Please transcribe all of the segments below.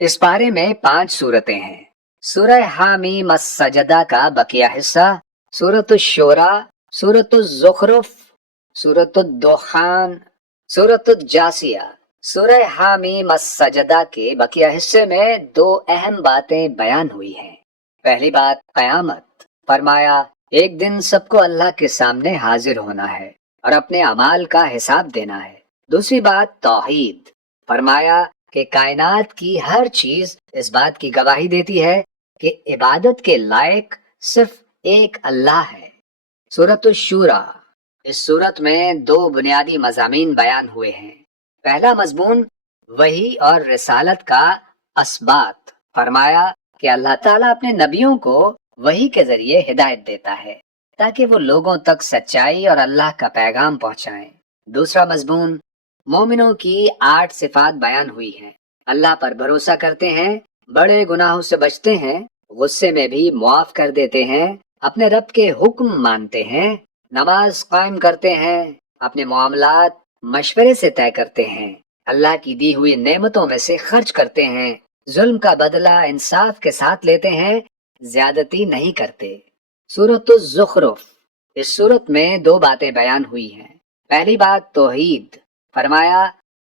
اس پارے میں 5 صورتیں ہیں۔ سورہ حامیم السجدہ کا بقیہ حصہ، سورۃ الشورى، سورۃ الزخرف، سورۃ الدخان، سورۃ الجاثیہ۔ سورہ حامیم السجدہ کے بقیہ حصے میں 2 اہم باتیں بیان ہوئی ہیں۔ پہلی بات قیامت، فرمایا ایک دن سب کو اللہ کے سامنے حاضر ہونا ہے اور اپنے اعمال کا حساب دینا ہے۔ دوسری بات توحید، فرمایا کہ کائنات کی ہر چیز اس بات کی گواہی دیتی ہے کہ عبادت کے لائق صرف ایک اللہ ہے۔ سورۃ الشورى، اس سورت میں 2 بنیادی مضامین بیان ہوئے ہیں۔ پہلا مضمون وحی اور رسالت کا اثبات، فرمایا کہ اللہ تعالیٰ اپنے نبیوں کو وحی کے ذریعے ہدایت دیتا ہے تاکہ وہ لوگوں تک سچائی اور اللہ کا پیغام پہنچائیں۔ دوسرا مضمون مومنوں کی 8 صفات بیان ہوئی ہیں۔ اللہ پر بھروسہ کرتے ہیں، بڑے گناہوں سے بچتے ہیں، غصے میں بھی معاف کر دیتے ہیں، اپنے رب کے حکم مانتے ہیں، نماز قائم کرتے ہیں، اپنے معاملات مشورے سے طے کرتے ہیں، اللہ کی دی ہوئی نعمتوں میں سے خرچ کرتے ہیں، ظلم کا بدلہ انصاف کے ساتھ لیتے ہیں، زیادتی نہیں کرتے۔ سورۃ الزخرف، اس سورت میں 2 باتیں بیان ہوئی ہیں۔ پہلی بات توحید، فرمایا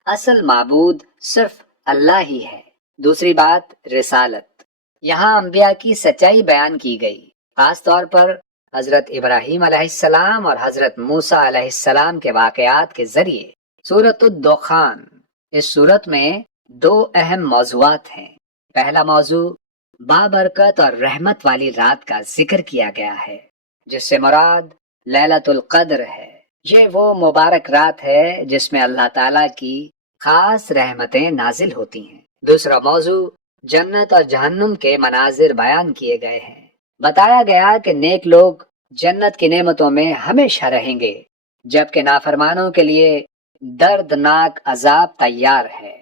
اصل معبود صرف اللہ ہی ہے۔ دوسری بات رسالت، یہاں انبیاء کی سچائی بیان کی گئی، خاص طور پر حضرت ابراہیم علیہ السلام اور حضرت موسیٰ علیہ السلام کے واقعات کے ذریعے۔ سورۃ الدخان، اس سورت میں 2 اہم موضوعات ہیں۔ پہلا موضوع بابرکت اور رحمت والی رات کا ذکر کیا گیا ہے، جس سے مراد لیلۃ القدر ہے۔ یہ وہ مبارک رات ہے جس میں اللہ تعالیٰ کی خاص رحمتیں نازل ہوتی ہیں۔ دوسرا موضوع جنت اور جہنم کے مناظر بیان کیے گئے ہیں۔ بتایا گیا کہ نیک لوگ جنت کی نعمتوں میں ہمیشہ رہیں گے، جبکہ نافرمانوں کے لیے دردناک عذاب تیار ہے۔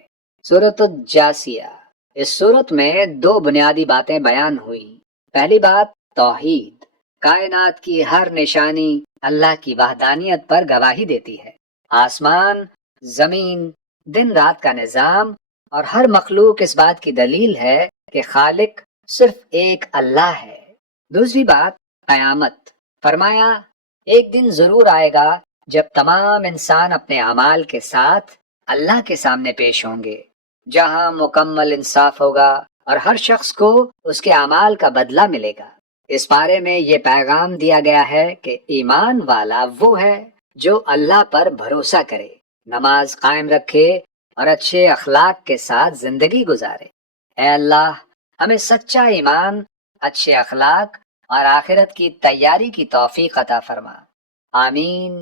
سورۃ الجاثیہ، اس سورت میں 2 بنیادی باتیں بیان ہوئی۔ پہلی بات توحید، کائنات کی ہر نشانی اللہ کی وحدانیت پر گواہی دیتی ہے۔ آسمان، زمین، دن رات کا نظام اور ہر مخلوق اس بات کی دلیل ہے کہ خالق صرف ایک اللہ ہے۔ دوسری بات قیامت، فرمایا ایک دن ضرور آئے گا جب تمام انسان اپنے اعمال کے ساتھ اللہ کے سامنے پیش ہوں گے، جہاں مکمل انصاف ہوگا اور ہر شخص کو اس کے اعمال کا بدلہ ملے گا۔ اس بارے میں یہ پیغام دیا گیا ہے کہ ایمان والا وہ ہے جو اللہ پر بھروسہ کرے، نماز قائم رکھے اور اچھے اخلاق کے ساتھ زندگی گزارے۔ اے اللہ، ہمیں سچا ایمان، اچھے اخلاق اور آخرت کی تیاری کی توفیق عطا فرما۔ آمین۔